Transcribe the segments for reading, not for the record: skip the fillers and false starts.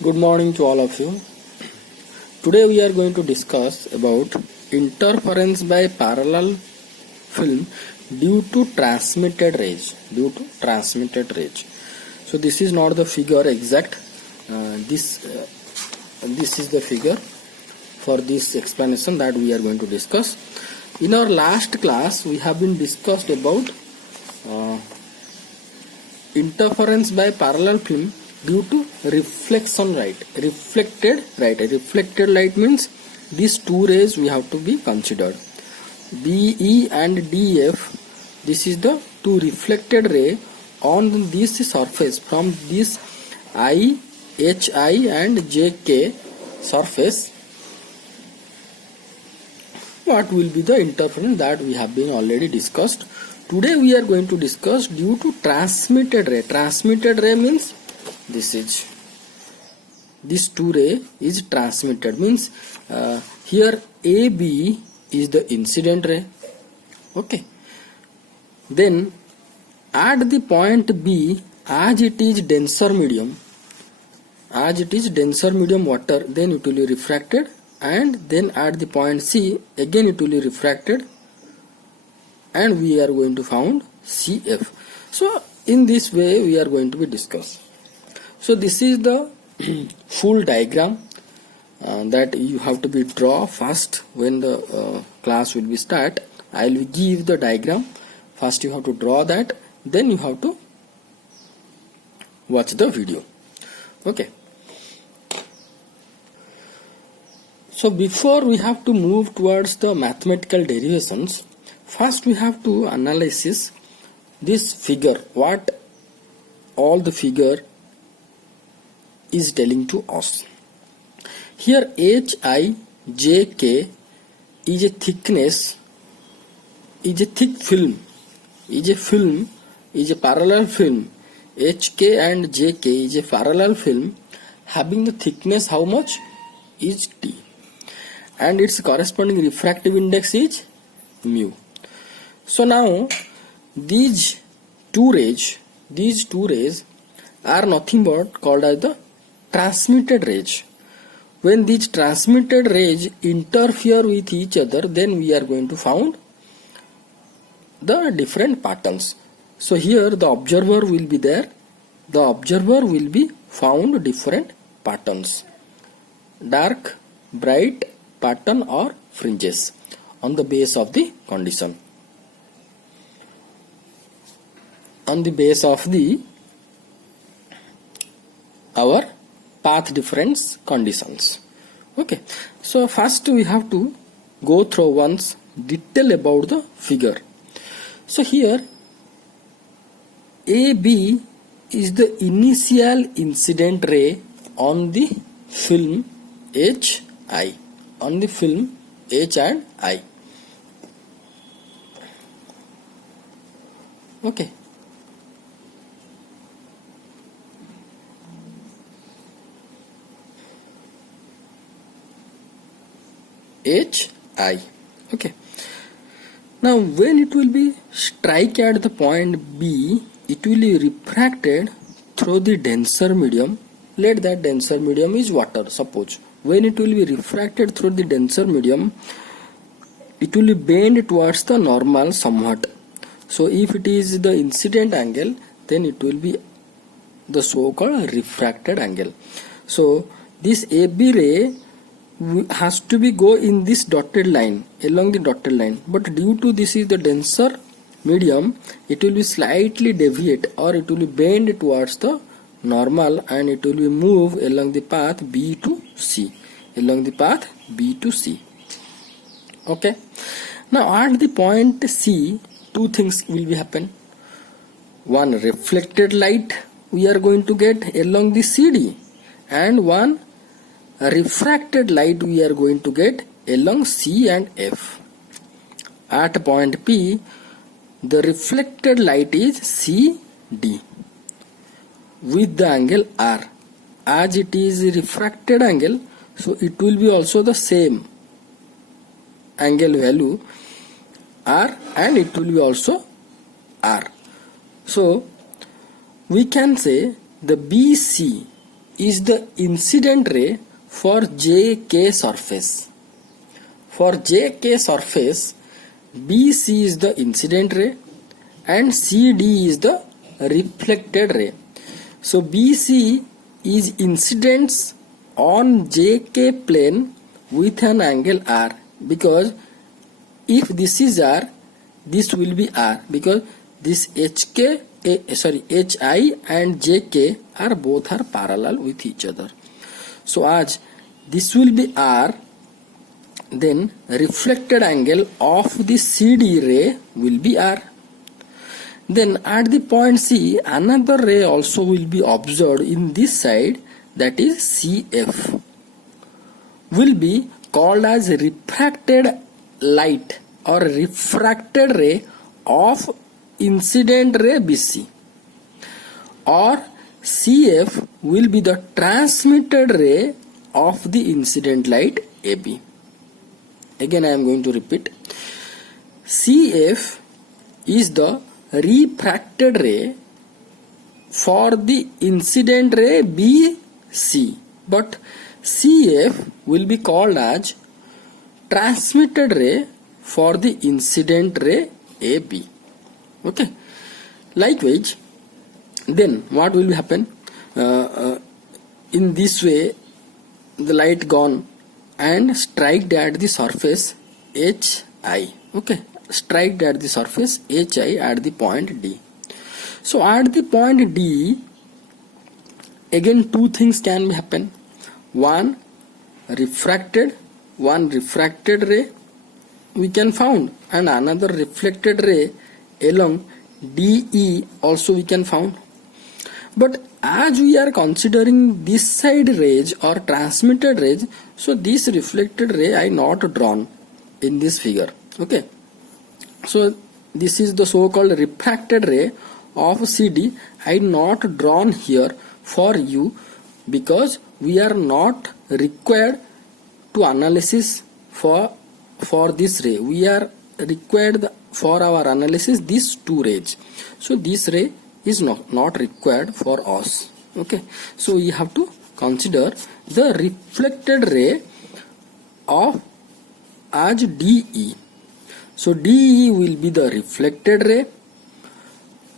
Good morning to all of you. Today we are going to discuss about interference by parallel film due to transmitted rays. So this is not the figure exact. This is the figure for this explanation that we are going to discuss. In our last class we have been discussed about interference by parallel film due to reflection light. Reflected light means these two rays we have to be considered. DE and DF, this is the two reflected ray on this surface. From this I, HI and JK surface, what will be the interference that we have been already discussed. Today we are going to discuss due to transmitted ray. Transmitted ray means this two ray is transmitted, means here AB is the incident ray. Okay, then at the point B, as it is denser medium water, then it will be refracted, and then at the point C again it will be refracted, and we are going to found CF. So in this way we are going to be discussed. So this is the full diagram that you have to be draw first when the class will be start. I will give the diagram. First you have to draw that, then you have to watch the video. Okay. So before we have to move towards the mathematical derivations, first we have to analyze this figure, what all the figure is telling to us. Here HIJK is a thickness, is a thick film, is a parallel film. HK and JK is a parallel film having the thickness how much is T, and its corresponding refractive index is mu. So now these two rays are nothing but called as the transmitted rays. When these transmitted rays interfere with each other, then we are going to found the different patterns. So here the observer will be there. The observer will be found different patterns, dark, bright pattern or fringes on the base of the condition. On the base of the our path difference conditions. Okay, so first we have to go through once detail about the figure. So here AB is the initial incident ray on the film HI, on the film H and I. Okay, HI. Okay, now when it will be strike at the point B, it will be refracted through the denser medium. Let that denser medium is water, suppose. When it will be refracted through the denser medium, it will be bend towards the normal somewhat. So if it is the incident angle, then it will be the so-called refracted angle. So this AB ray has to be go in this dotted line, along the dotted line, but due to this is the denser medium, it will be slightly deviate, or it will be bend towards the normal, and it will be move along the path B to C, Okay, now at the point C, two things will be happen. One reflected light we are going to get along the CD, and one refracted light we are going to get along C and F. At point P, the reflected light is CD with the angle R. As it is a refracted angle, so it will be also the same angle value R, and it will be also R. So we can say the BC is the incident ray for JK surface. For JK surface, BC is the incident ray and CD is the reflected ray. So BC is incidence on JK plane with an angle R, because if this is R, this will be R, because this HI and JK are both are parallel with each other. So as this will be R, then reflected angle of the CD ray will be R. Then at the point C, another ray also will be observed in this side, that is CF, will be called as refracted light or refracted ray of incident ray BC, or CF will be the transmitted ray of the incident light AB. Again I am going to repeat. CF is the refracted ray for the incident ray BC, but CF will be called as transmitted ray for the incident ray AB. Okay. Likewise, then what will happen? In this way, the light gone and striked at the surface HI. Okay, striked at the surface HI at the point D. So at the point D, again two things can happen. One refracted ray we can found, and another reflected ray along DE also we can found. But as we are considering this side rays or transmitted rays, so this reflected ray I not drawn in this figure. Okay, so this is the so-called refracted ray of CD. I not drawn here for you because we are not required to analysis for this ray. We are required for our analysis these two rays. So this ray is not required for us. Okay, so we have to consider the reflected ray of as DE. So DE will be the reflected ray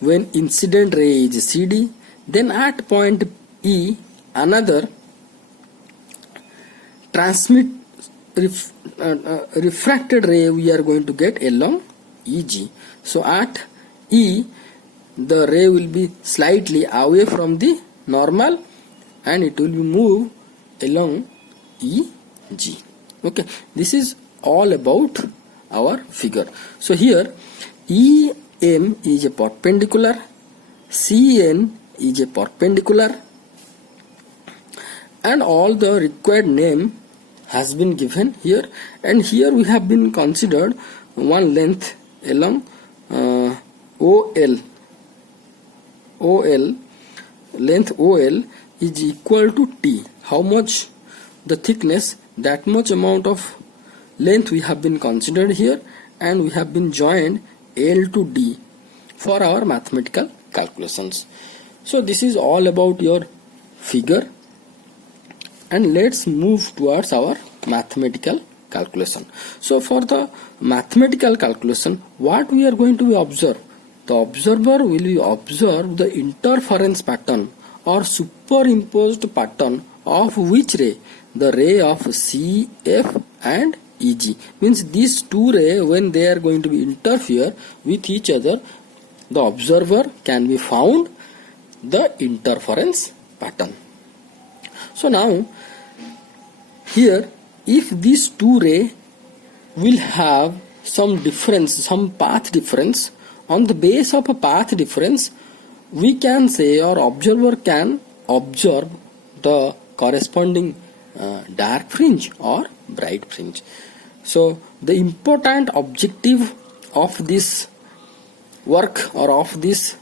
when incident ray is CD. Then at point E, another refracted ray we are going to get along EG. So at E, the ray will be slightly away from the normal and it will be move along EG. Okay, this is all about our figure. So here EM is a perpendicular, CN is a perpendicular, and all the required name has been given here, and here we have been considered one length along OL, length OL is equal to T. How much the thickness, that much amount of length we have been considered here, and we have been joined L to D for our mathematical calculations. So this is all about your figure, and let's move towards our mathematical calculation. So for the mathematical calculation, what we are going to observe? The observer will observe the interference pattern or superimposed pattern of which ray? The ray of CF and EG. Means these two rays, when they are going to be interfere with each other, the observer can be found the interference pattern. So now here, if these two rays will have some difference, some path difference, on the base of a path difference, we can say, or observer can observe the corresponding dark fringe or bright fringe. So the important objective of this work or of this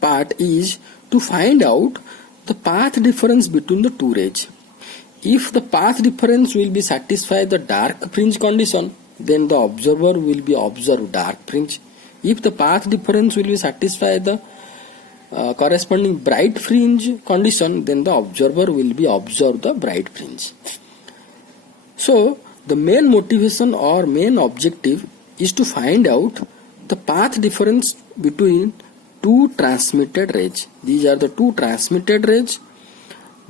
part is to find out the path difference between the two rays. If the path difference will be satisfy the dark fringe condition, then the observer will be observe dark fringe. If the path difference will be satisfy the corresponding bright fringe condition, then the observer will be observe the bright fringe. So the main motivation or main objective is to find out the path difference between two transmitted rays. These are the two transmitted rays.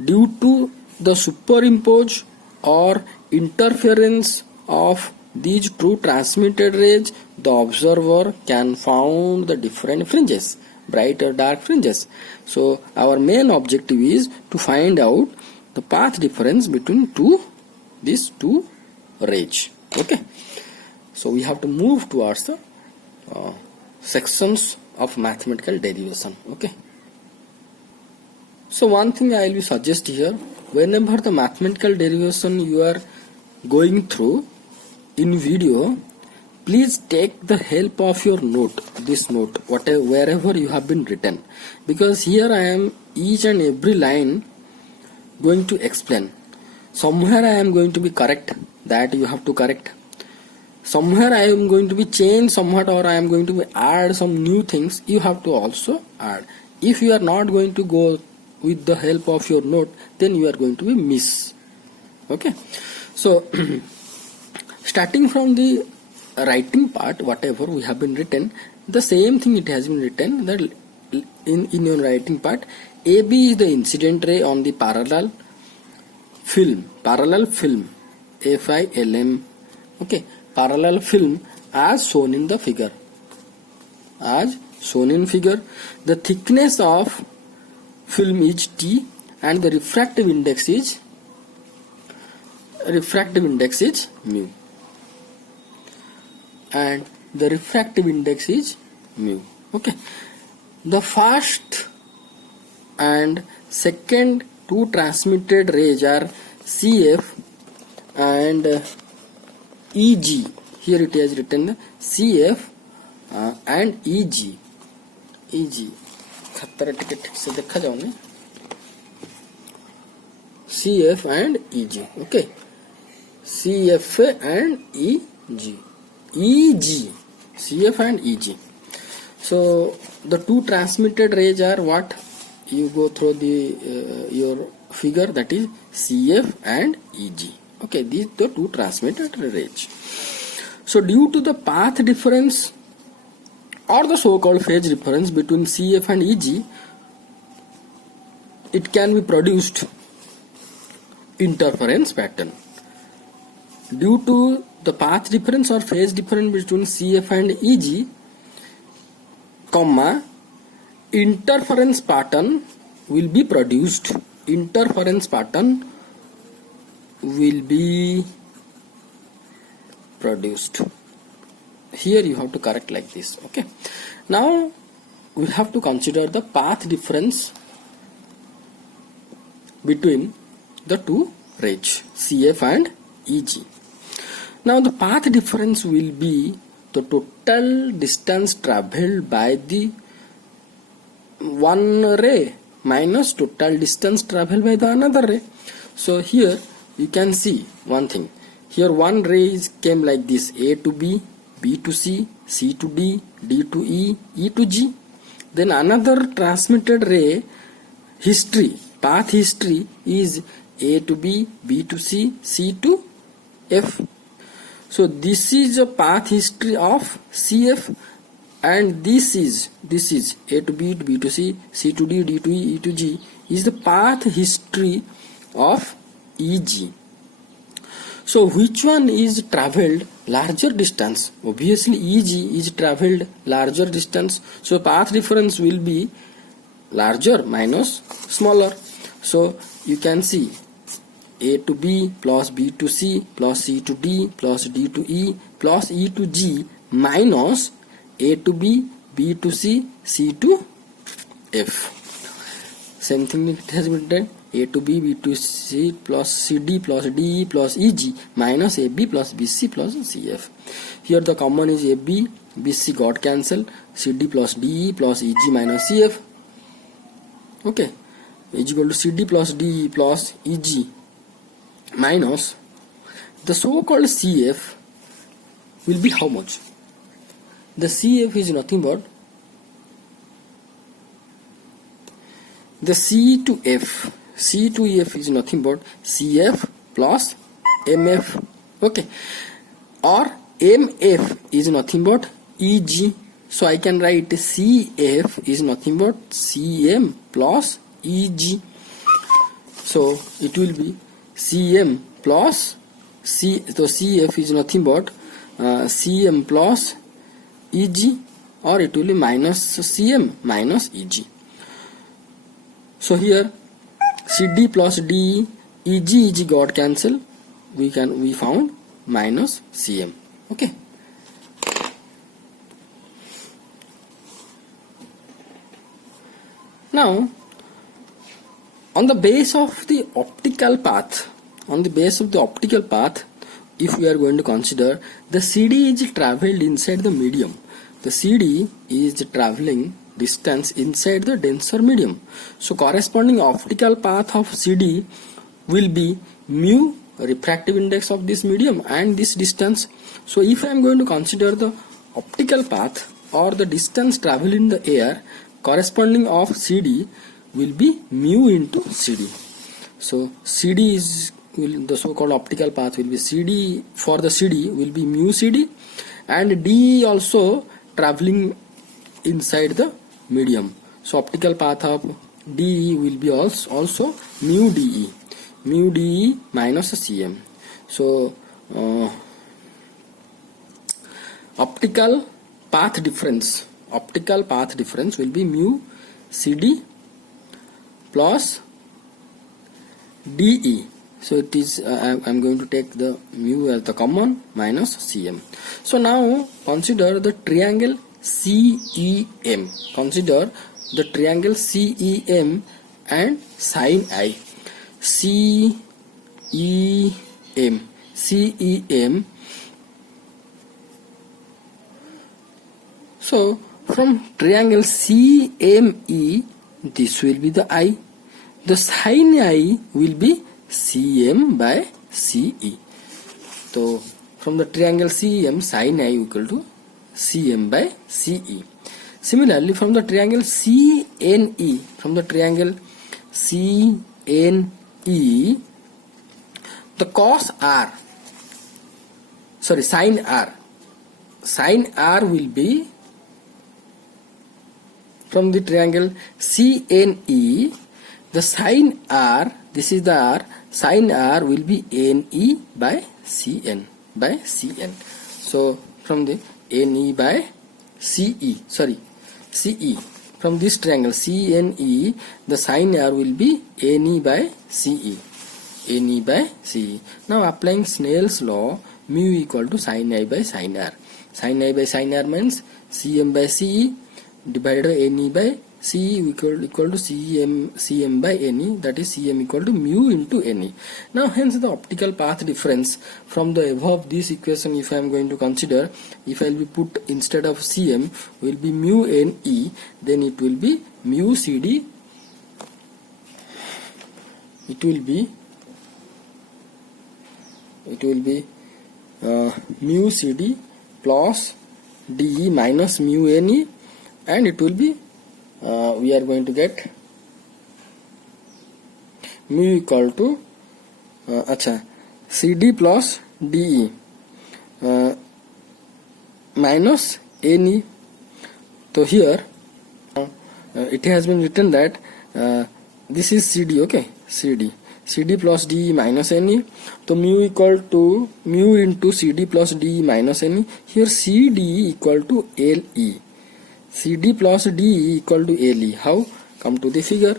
Due to the superimpose or interference of these two transmitted rays, the observer can find the different fringes, bright or dark fringes. So our main objective is to find out the path difference between these two rays. Okay, so we have to move towards the sections of mathematical derivation. Okay, so one thing I will suggest here, whenever the mathematical derivation you are going through in video, please take the help of your note, this note, whatever, wherever you have been written, because here I am each and every line going to explain. Somewhere I am going to be correct, that you have to correct. Somewhere I am going to be change somewhat, or I am going to be add some new things, you have to also add. If you are not going to go with the help of your note, then you are going to be miss. Okay, so starting from the writing part, whatever we have been written, the same thing it has been written that in your writing part, AB is the incident ray on the parallel film, FILM. Okay, parallel film as shown in the figure. As shown in figure, the thickness of film is T and the refractive index is mu, and the refractive index is mu. Okay, the first and second two transmitted rays are CF and EG. Here it is written CF and EG. खतरा टिके ठीक से देखा जाओगे, CF and EG. Okay, CF and EG. CF and EG. So the two transmitted rays are what? You go through the your figure, that is CF and EG. Okay, these are the two transmitted rays. So due to the path difference or the so-called phase difference between CF and EG, it can be produced interference pattern. Due to the path difference or phase difference between CF and EG, interference pattern will be produced. Interference pattern will be produced. Here you have to correct like this. Okay, now we have to consider the path difference between the two rays, CF and EG. Now the path difference will be the total distance travelled by the one ray minus total distance travelled by the another ray. So here you can see one thing. Here one ray came like this: A to B, B to C, C to D, D to E, E to G. Then another transmitted ray path history is A to B, B to C, C to F. So this is a path history of CF, and this is A to B, B to C, C to D, D to E, E to G is the path history of EG. So which one is travelled larger distance? Obviously EG is travelled larger distance, so path difference will be larger minus smaller. So you can see A to B plus B to C plus C to D plus D to E plus E to G minus A to B, B to C, C to F. Same thing it has been done. A to B, B to C plus CD plus DE plus EG minus AB plus BC plus CF. Here the common is AB, BC got cancelled, CD plus DE plus EG minus CF. Okay, is equal to CD plus DE plus EG minus the so-called CF will be how much? The CF is nothing but the C to F is nothing but CF plus MF, okay, or MF is nothing but EG. So I can write CF is nothing but CM plus EG. So it will be CM plus C. So CF is nothing but CM plus EG, or it will be minus CM minus EG. So here CD plus DE, EG got cancel. We found minus CM. Okay. Now, on the base of the optical path, if we are going to consider the CD is traveled inside the medium, the CD is traveling distance inside the denser medium. So corresponding optical path of CD will be mu, refractive index of this medium, and this distance. So if I am going to consider the optical path or the distance traveled in the air, corresponding of CD will be mu into CD. So CD is the so-called optical path will be CD, for the CD will be mu CD, and D also traveling inside the medium. So optical path of DE will be also mu DE minus CM. So optical path difference will be mu CD plus DE. So it is I'm going to take the mu as the common minus CM. So now consider the triangle CEM. Consider the triangle CEM and sin I. CEM. So from triangle CME, this will be the I. The sin I will be CM by CE. So from the triangle CEM, sin I equal to CM by CE. Similarly, from the triangle CNE, the cos R, sin R will be from the triangle CNE, the sin R, this is the R, sin R will be NE by CN. So from the NE by CE, from this triangle CNE, the sin R will be NE by CE. Now applying Snell's law, mu equal to sin I by sin R. Sin I by sin R means CM by CE divided by NE by CE equal to CM by NE, that is CM equal to mu into NE. Now hence the optical path difference from the above this equation, if I am going to consider, if I will be put instead of CM will be mu NE, then it will be mu CD, it will be mu CD plus DE minus mu NE, and it will be we are going to get mu equal to CD plus DE minus NE. So here it has been written that this is CD, okay, CD plus DE minus NE. So mu equal to mu into CD plus DE minus NE. Here CD equal to LE. CD plus DE equal to LE. How? Come to the figure.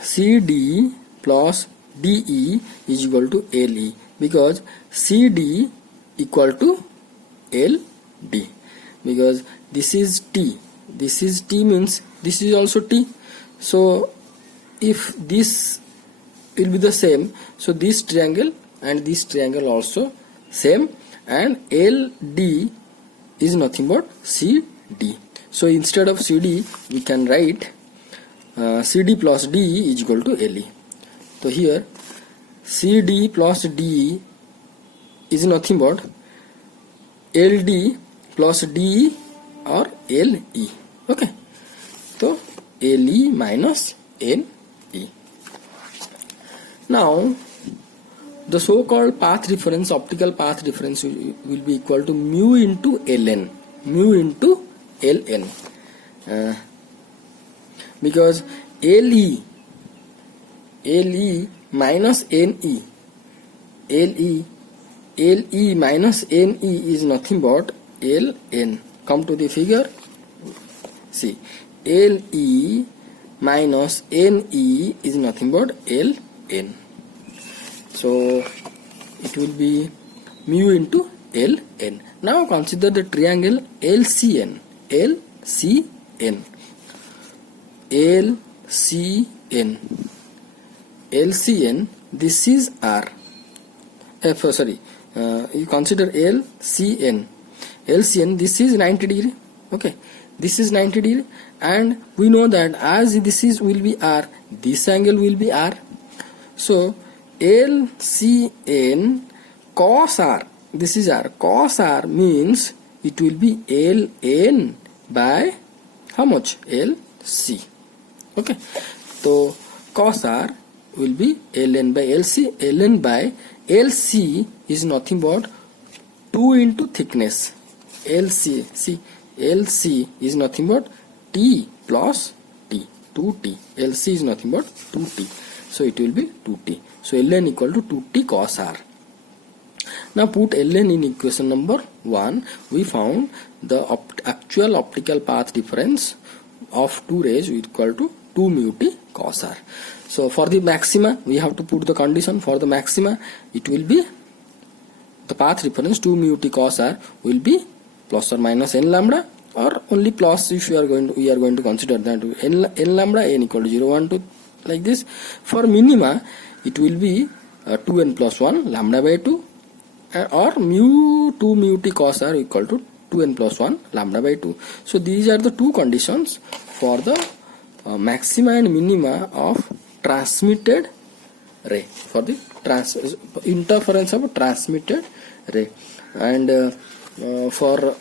CD plus DE is equal to LE, because CD equal to LD, because this is T means this is also T. So if this will be the same, so this triangle and this triangle also same, and LD is nothing but CD. So instead of CD we can write CD plus DE is equal to LE. So here CD plus DE is nothing but LD plus DE or LE. Okay, so LE minus NE. Now the so-called path difference, optical path difference will be equal to mu into ln, because LE minus NE, LE minus NE is nothing but ln. Come to the figure. See, LE minus NE is nothing but ln. So it will be mu into ln. Now consider the triangle LCN. LCN, this is R. You consider LCN, this is 90 degree. Okay, this is 90 degree, and we know that as this is will be R, this angle will be R. So LCN cos R, this is R, cos R means it will be ln by how much? LC. Okay, so cos R will be ln by LC. Ln by LC is nothing but 2 into thickness. LC, see, LC is nothing but T plus T, 2T. LC is nothing but 2T. So it will be 2T. So ln equal to 2T cos R. Now put ln in equation number 1. We found the actual optical path difference of two rays equal to 2 mu T cos R. So for the maxima, we have to put the condition. For the maxima, it will be the path difference 2 mu T cos R will be plus or minus n lambda, or only plus if we are going to consider that n lambda, n equal to 0, 1, 2, like this. For minima, it will be 2n plus 1 lambda by 2, or mu 2 mu T cos R equal to 2n plus 1 lambda by 2. So these are the two conditions for the maxima and minima of transmitted ray, for the interference of transmitted ray. And for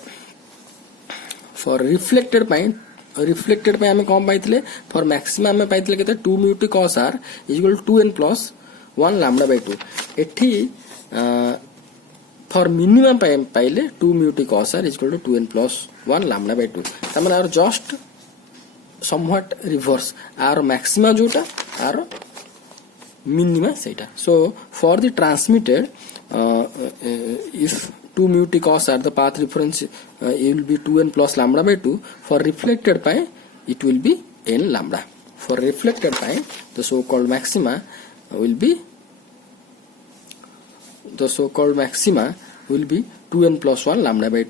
reflected पाई आम कौन पाई, for maxima आम पाई 2 mu T cos R is equal to 2n plus 1 lambda by 2. एठी for minimum पाइले 2 mu T cos R is equal to 2n plus 1 lambda by 2. तामने आर just somewhat reverse, आर maxima जोटा आर minima सेटा. So for the transmitted, if 2 mu T cos R, the path difference it will be 2n plus lambda by 2. For reflected pi, it will be n lambda. For reflected pi, the so-called maxima will be 2n plus 1 lambda by 2.